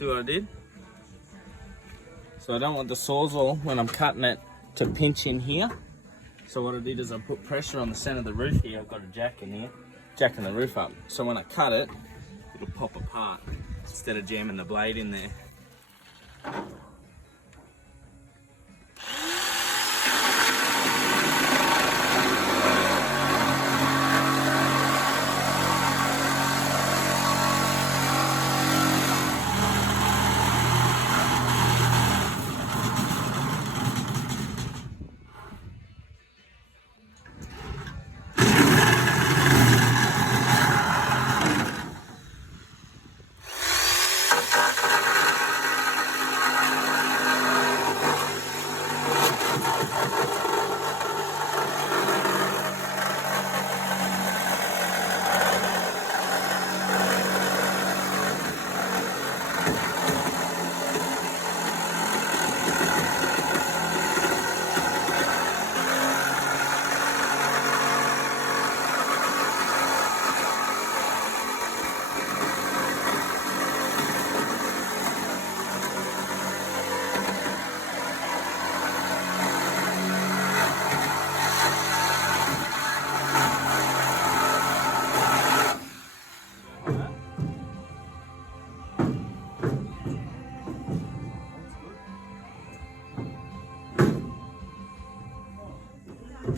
See what I did? So I don't want the sawzall when I'm cutting it to pinch in here. So what I did is I put pressure on the center of the roof here. I've got a jack in here, jacking the roof up. So when I cut it, it'll pop apart instead of jamming the blade in there.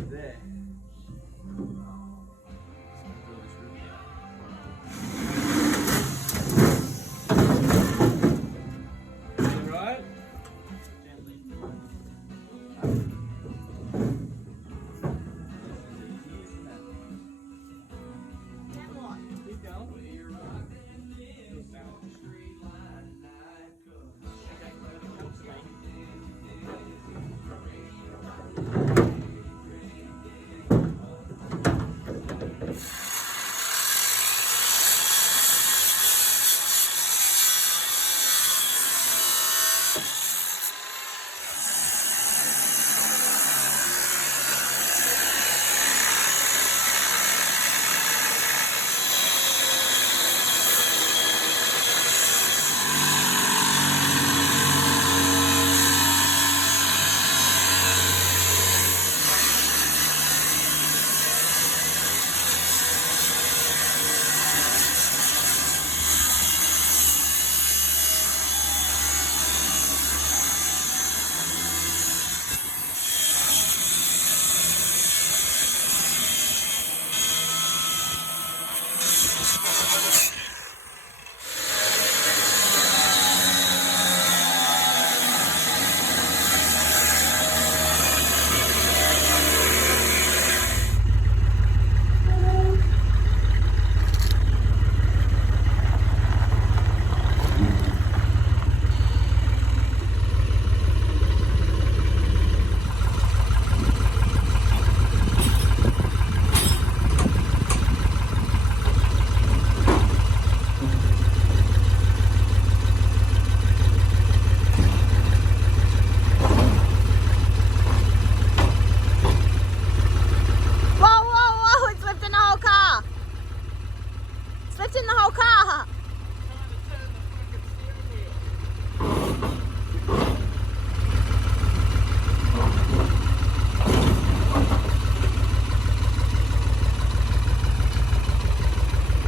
There. Right? Keep going.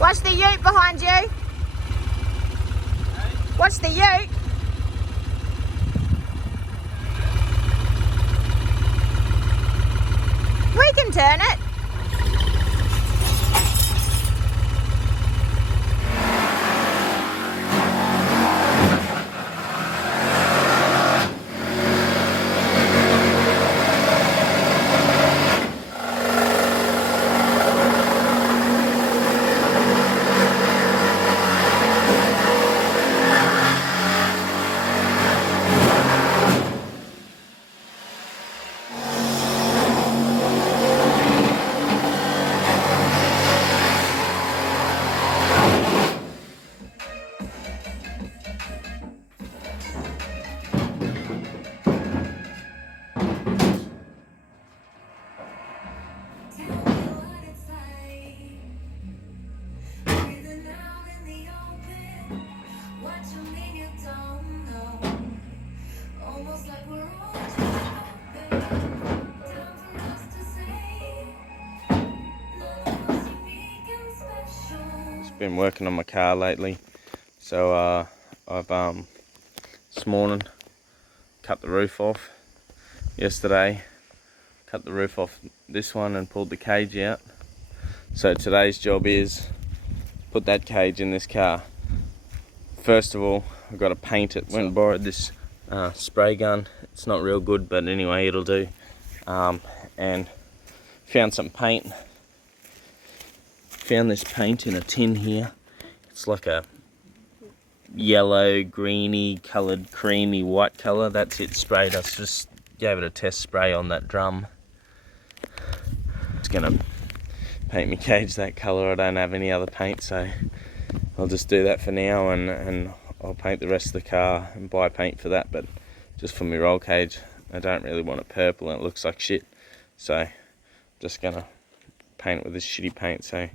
Watch the ute behind you. Watch the ute. We can turn it. been working on my car lately, so I've this morning cut the roof off. Yesterday cut the roof off this one and pulled the cage out. So today's job is put that cage in this car. First of all, I've got to paint it. Went and borrowed this spray gun. It's not real good, but anyway, it'll do. And found some paint. Found this paint in a tin here. It's like a yellow, greeny coloured, creamy white colour. That's it sprayed. I just gave it a test spray on that drum. Just gonna paint my cage that colour. I don't have any other paint, so I'll just do that for now, and I'll paint the rest of the car and buy paint for that. But just for my roll cage, I don't really want it purple and it looks like shit, so I'm just gonna paint it with this shitty paint. So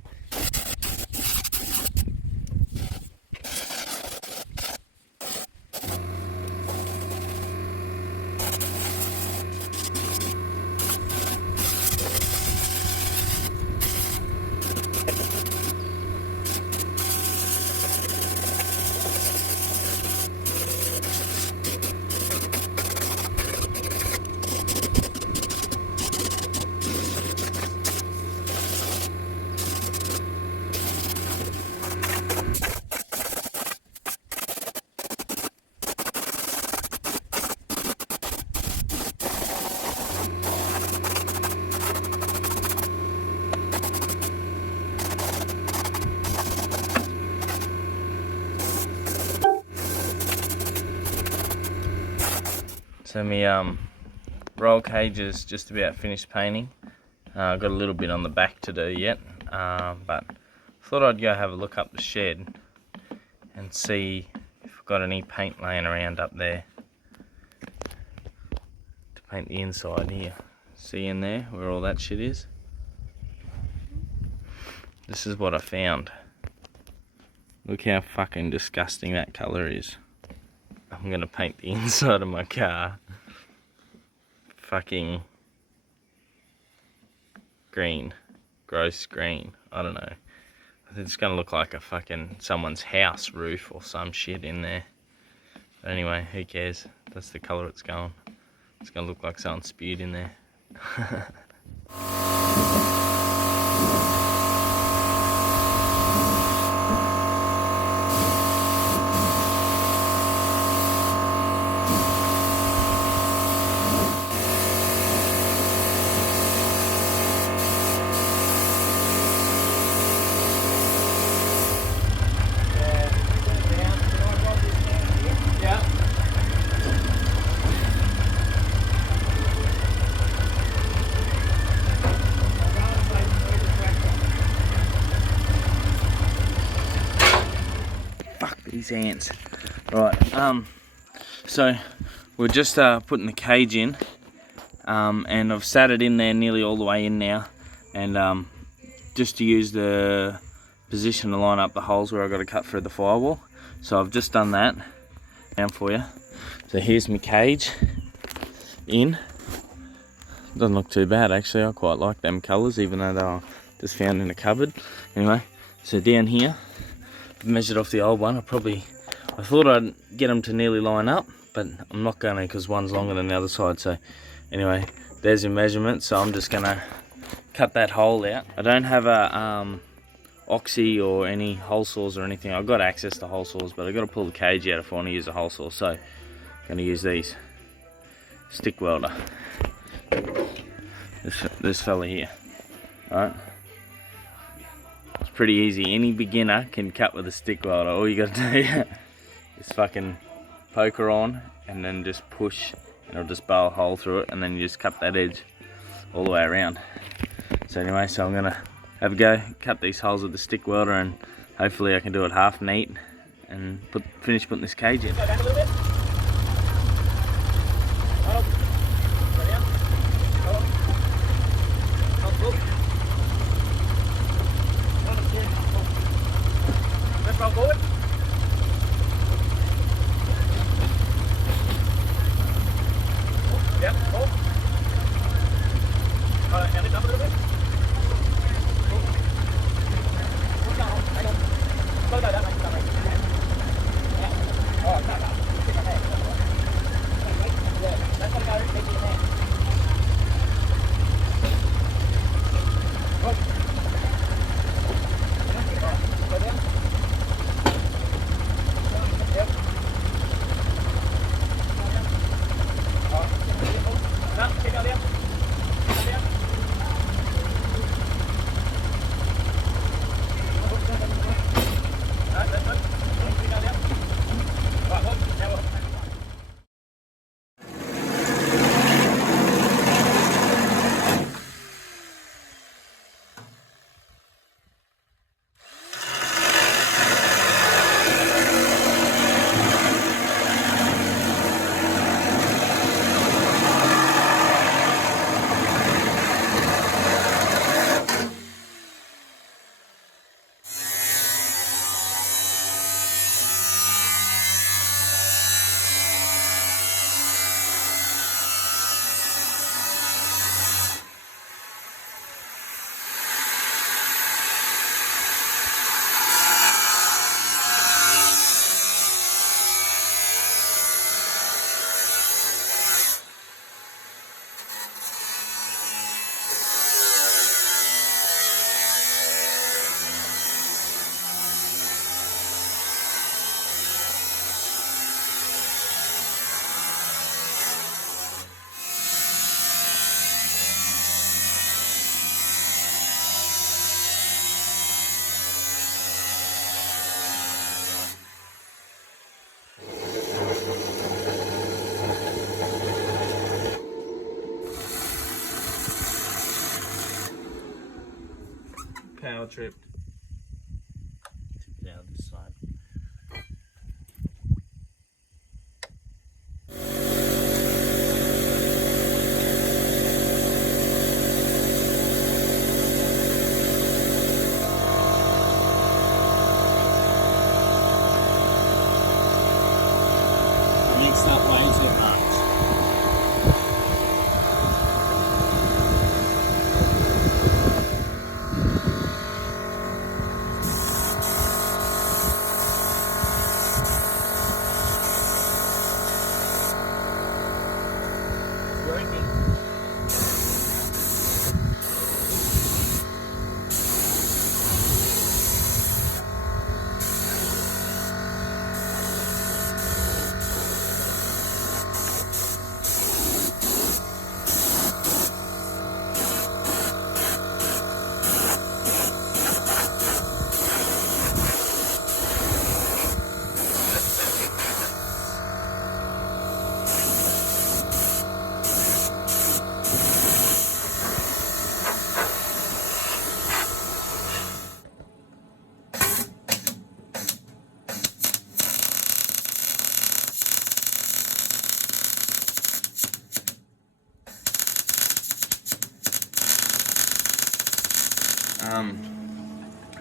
my roll cage is just about finished painting. I've got a little bit on the back to do yet, but thought I'd go have a look up the shed and see if I've got any paint laying around up there to paint the inside here. See in there where all that shit is? This is what I found. Look how fucking disgusting that colour is. I'm gonna paint the inside of my car fucking green, gross green. I don't know. I think it's gonna look like a fucking someone's house roof or some shit in there. But anyway, who cares? That's the colour it's going. It's gonna look like someone spewed in there. These ants. Right, so we're just putting the cage in, and I've sat it in there nearly all the way in now, and just to use the position to line up the holes where I've got to cut through the firewall. So I've just done that down for you. So here's my cage in. Doesn't look too bad actually. I quite like them colours, even though they were just found in a cupboard. Anyway, so down here, measured off the old one. I thought I'd get them to nearly line up, but I'm not gonna, because one's longer than the other side. So anyway, there's your measurement. So I'm just gonna cut that hole out. I don't have a oxy or any hole saws or anything. I've got access to hole saws, but I've got to pull the cage out if I want to use a hole saw. So I'm gonna use these stick welder. This fella here. Alright. It's pretty easy. Any beginner can cut with a stick welder. All you gotta do is fucking poke her on and then just push, and it'll just bow a hole through it, and then you just cut that edge all the way around. So anyway, so I'm gonna have a go, cut these holes with the stick welder, and hopefully I can do it half neat and finish putting this cage in. power tripped. Tip it out this side. I mixed up way too much.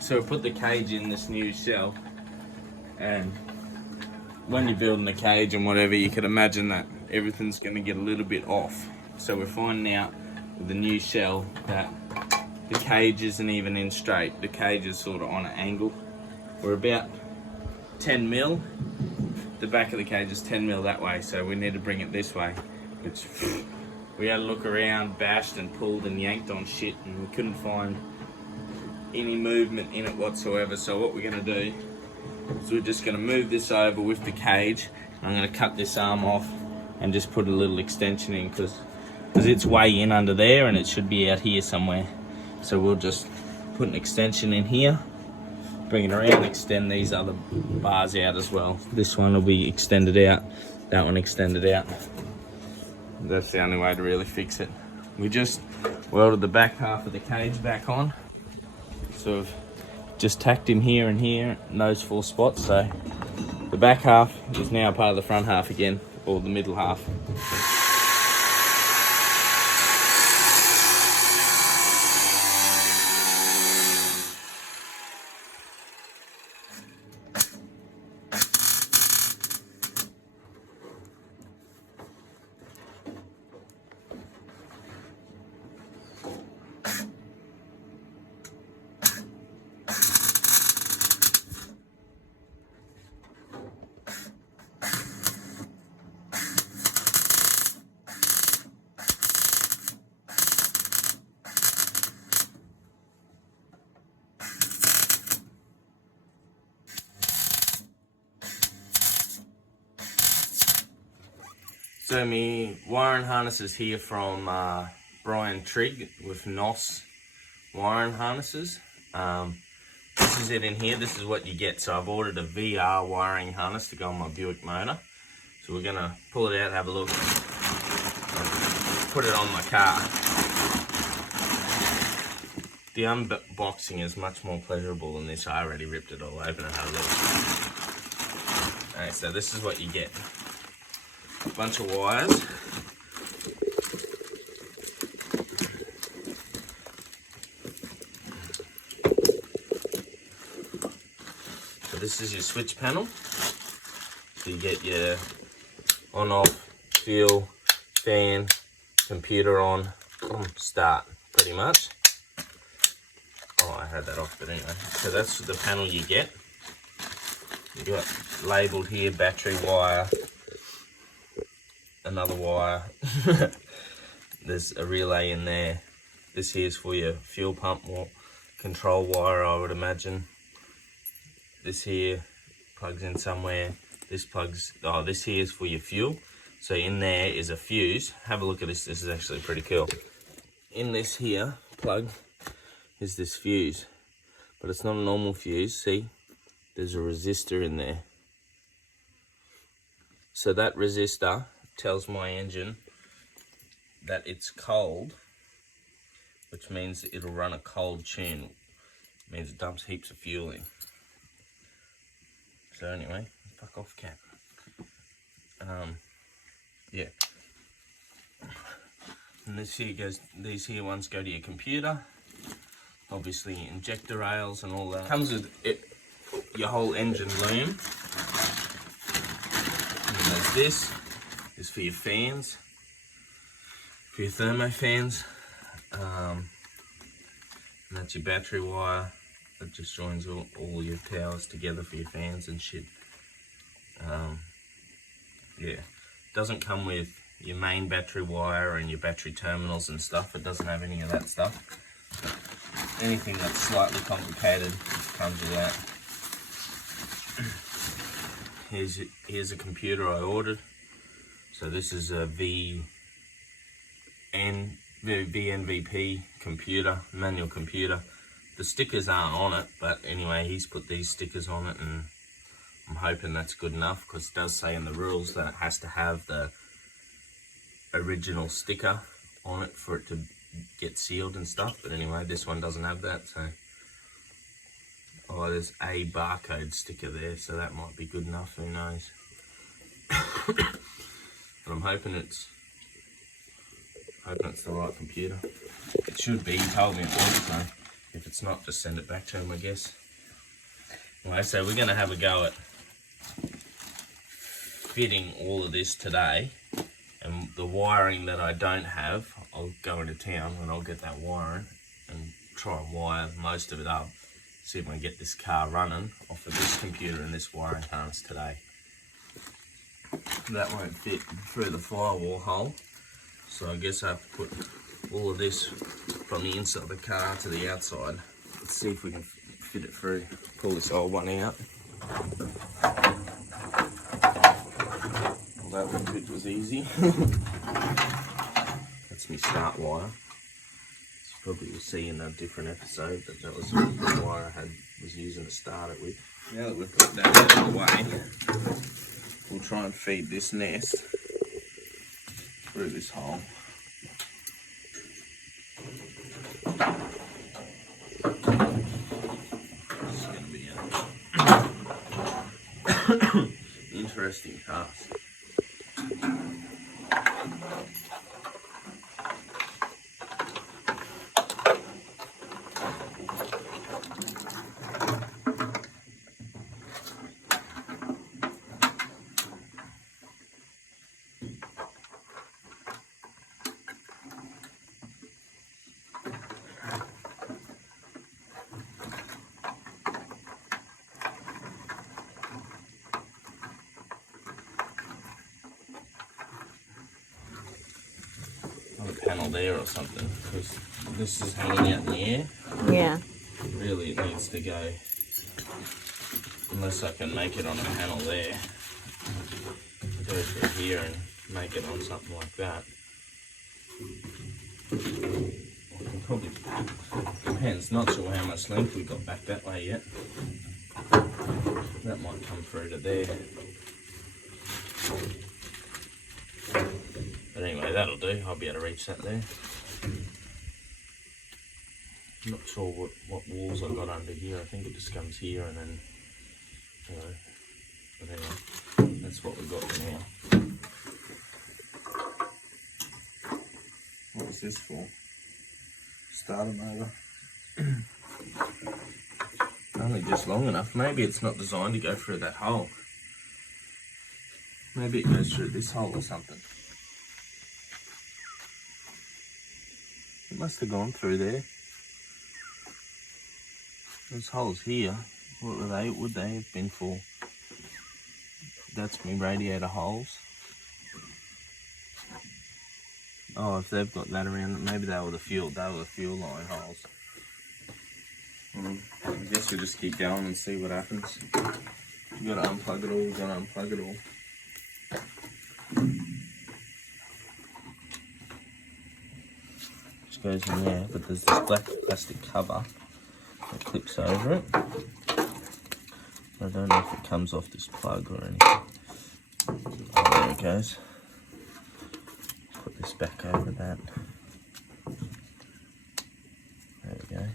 So we put the cage in this new shell, and when you're building a cage and whatever, you could imagine that everything's going to get a little bit off. So we're finding out with the new shell that the cage isn't even in straight. The cage is sort of on an angle. We're about 10 mil. The back of the cage is 10 mil that way, so we need to bring it this way. Which we had to look around, bashed and pulled and yanked on shit, and we couldn't find any movement in it whatsoever. So what we're going to do is we're just going to move this over with the cage. I'm going to cut this arm off and just put a little extension in because it's way in under there and it should be out here somewhere. So we'll just put an extension in here, bring it around, extend these other bars out as well. This one will be extended out, that one extended out. That's the only way to really fix it. We just welded the back half of the cage back on. So we've just tacked in here and here in those 4 spots. So the back half is now part of the front half again, or the middle half. So my wiring harness is here from Brian Trigg with NOS wiring harnesses. This is it in here, this is what you get. So I've ordered a VR wiring harness to go on my Buick motor. So we're gonna pull it out, have a look, and put it on my car. The unboxing is much more pleasurable than this. I already ripped it all open and had a look. Alright, so this is what you get. A bunch of wires. So this is your switch panel. So you get your on off, fuel, fan, computer on, start pretty much. Oh, I had that off, but anyway. So that's the panel you get. You got labeled here battery wire. Another wire. There's a relay in there. This here is for your fuel pump control wire, I would imagine. This here plugs in somewhere. This here is for your fuel. So in there is a fuse. Have a look at this. This is actually pretty cool. In this here plug is this fuse, but it's not a normal fuse. See, there's a resistor in there. So that resistor tells my engine that it's cold, which means it'll run a cold tune. means it dumps heaps of fuel in. So anyway, fuck off, cat. Yeah. And this here goes, these here ones go to your computer. Obviously injector rails and all that. Comes with it, your whole engine loom. And then there's this is for your fans, for your thermo fans. And that's your battery wire that just joins all your towers together for your fans and shit. Yeah, doesn't come with your main battery wire and your battery terminals and stuff. It doesn't have any of that stuff. Anything that's slightly complicated comes with that. Here's a computer I ordered. So this is a VNVP computer, manual computer. The stickers aren't on it, but anyway, he's put these stickers on it, and I'm hoping that's good enough, because it does say in the rules that it has to have the original sticker on it for it to get sealed and stuff. But anyway, this one doesn't have that, so there's a barcode sticker there, so that might be good enough, who knows. But I'm hoping it's the right computer. It should be. He told me it was, so if it's not, just send it back to him, I guess. Anyway, so we're going to have a go at fitting all of this today. And the wiring that I don't have, I'll go into town and I'll get that wiring and try and wire most of it up. See if I can get this car running off of this computer and this wiring harness today. That won't fit through the firewall hole, so I guess I have to put all of this from the inside of the car to the outside. Let's see if we can fit it through. Pull this old one out. Well, that one bit was easy. That's my start wire. As you probably will see in a different episode, but that was the wire I was using to start it with. Now that we've got that out of the way, we'll try and feed this nest through this hole. This is going to be an interesting task. Panel there or something, because this is hanging out in the air. Yeah. Really, it needs to go, unless I can make it on a panel there, go through here and make it on something like that. I can probably, depends, not sure how much length we got back that way yet. That might come through to there. But anyway, that'll do. I'll be able to reach that there. I'm not sure what walls I've got under here. I think it just comes here and then, but anyway, that's what we've got for now. What was this for? Starter motor. Only just long enough. Maybe it's not designed to go through that hole. Maybe it goes through this hole or something. It must have gone through there. Those holes here, what were they? Would they have been for? That's my radiator holes. Oh, if they've got that around, maybe they were the fuel. They were the fuel line holes. I guess we'll just keep going and see what happens. You gotta unplug it all. You gotta unplug it all. Goes in there, but there's this black plastic cover that clips over it. I don't know if it comes off this plug or anything. Oh, there it goes. Put this back over that. There we go.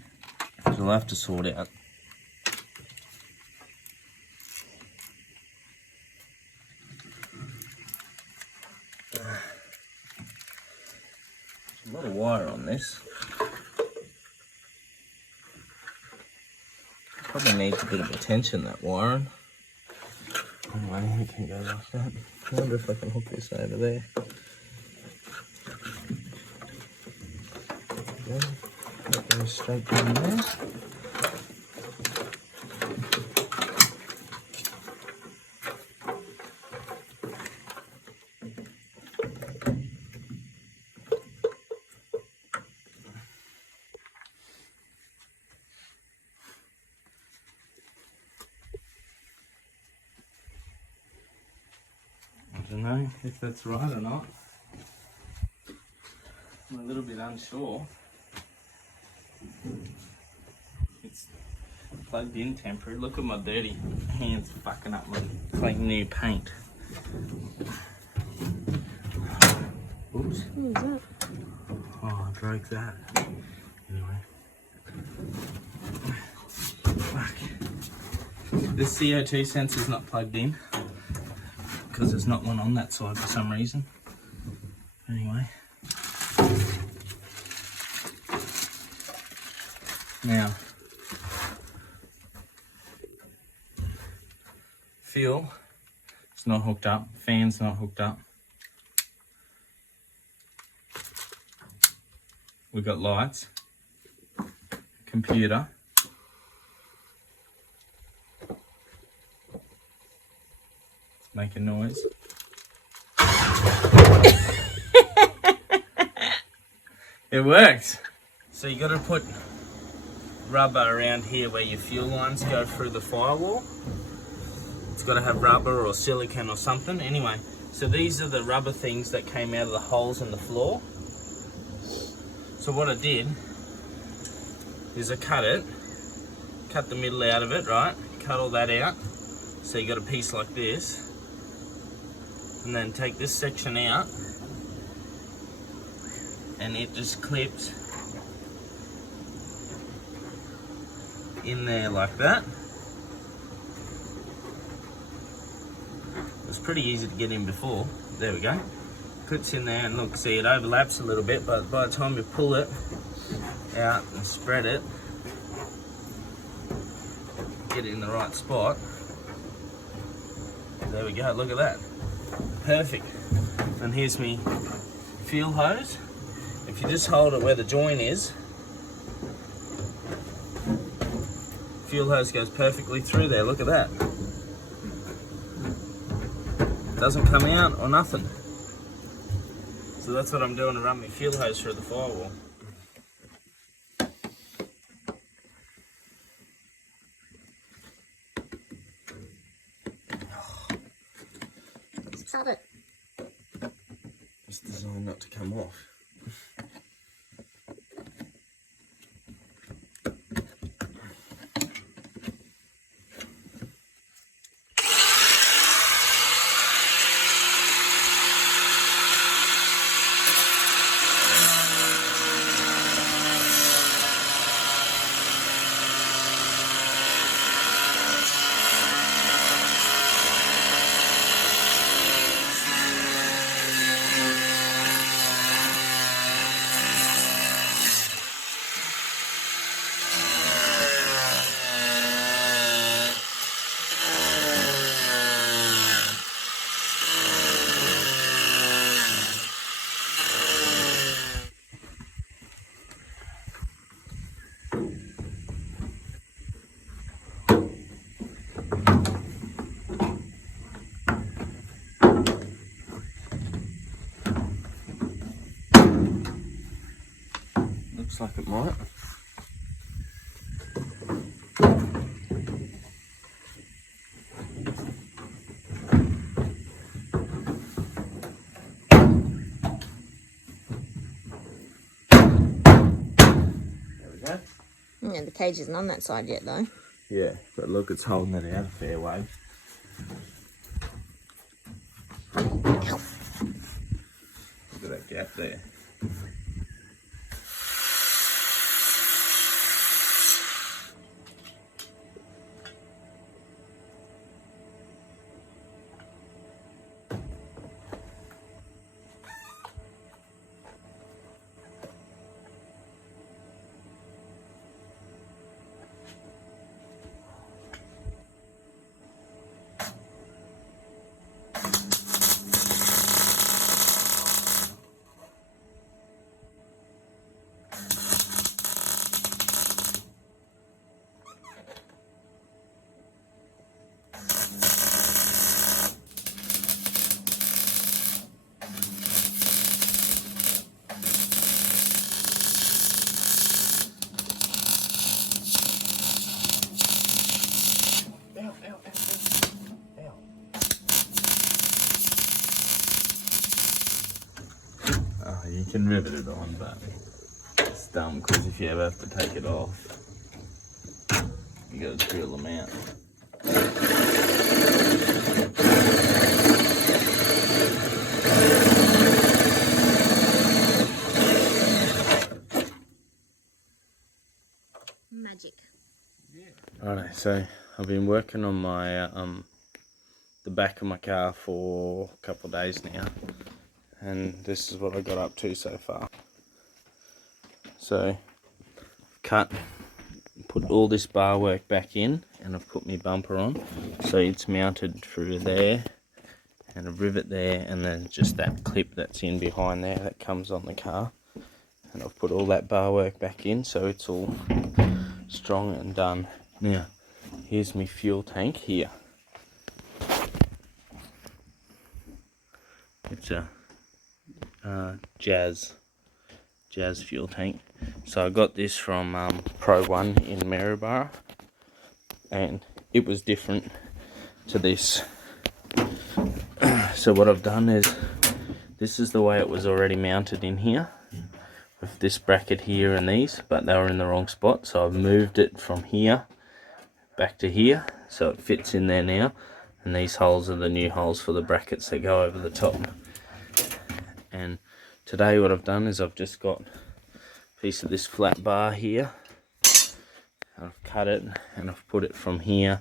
There's we'll have to sort out. There's a lot of wire on this. Probably needs a bit of attention, that wiring. Anyway, it can go like that. I wonder if I can hook this over there. That goes straight down there. I don't know if that's right or not. I'm a little bit unsure. It's plugged in temporary. Look at my dirty hands fucking up my clean new paint. Oops. What is that? Oh, I broke that. Anyway. Fuck. This CO2 sensor's not plugged in because there's not one on that side for some reason. Anyway. Now, fuel, it's not hooked up, fan's not hooked up. We've got lights, computer, it's making noise. It works. So you got to put rubber around here where your fuel lines go through the firewall. It's got to have rubber or silicone or something. Anyway, so these are the rubber things that came out of the holes in the floor. So what I did is I cut the middle out of it, right? Cut all that out. So you got a piece like this. And then take this section out. And it just clips in there like that. It was pretty easy to get in before. There we go. Clips in there, and look, see, it overlaps a little bit, but by the time you pull it out and spread it, get it in the right spot. There we go, look at that. Perfect. And here's me fuel hose. If you just hold it where the joint is, fuel hose goes perfectly through there. Look at that. Doesn't come out or nothing. So that's what I'm doing to run my fuel hose through the firewall. Just cut it. It's designed not to come off. Looks like it might. There we go. Yeah, the cage isn't on that side yet though. Yeah, but look, it's holding it out a fair way. Look at that gap there. can rivet it on, but it's dumb because if you ever have to take it off, you got to drill them out. Magic. Righto, so I've been working on my the back of my car for a couple of days now, and this is what I got up to so far. So cut, put all this bar work back in, and I've put my bumper on, so it's mounted through there, and a rivet there, and then just that clip that's in behind there that comes on the car. And I've put all that bar work back in, so it's all strong and done. Now, here's my fuel tank here. It's a Jazz fuel tank. So I got this from Pro One in Maryborough, and it was different to this. So what I've done is, this is the way it was already mounted in here, with this bracket here and these, but they were in the wrong spot, so I've moved it from here back to here, so it fits in there now. And these holes are the new holes for the brackets that go over the top. And today what I've done is I've just got a piece of this flat bar here. I've cut it and I've put it from here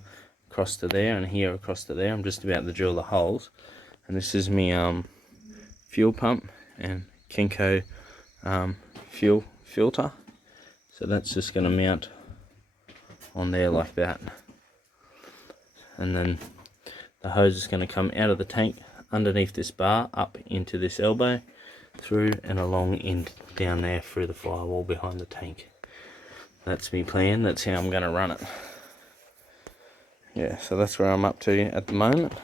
across to there and here across to there. I'm just about to drill the holes. And this is my fuel pump and Kinko fuel filter. So that's just going to mount on there like that. And then the hose is going to come out of the tank underneath this bar, up into this elbow, through and along in down there through the firewall behind the tank. That's my plan. That's how I'm going to run it. Yeah, so that's where I'm up to at the moment.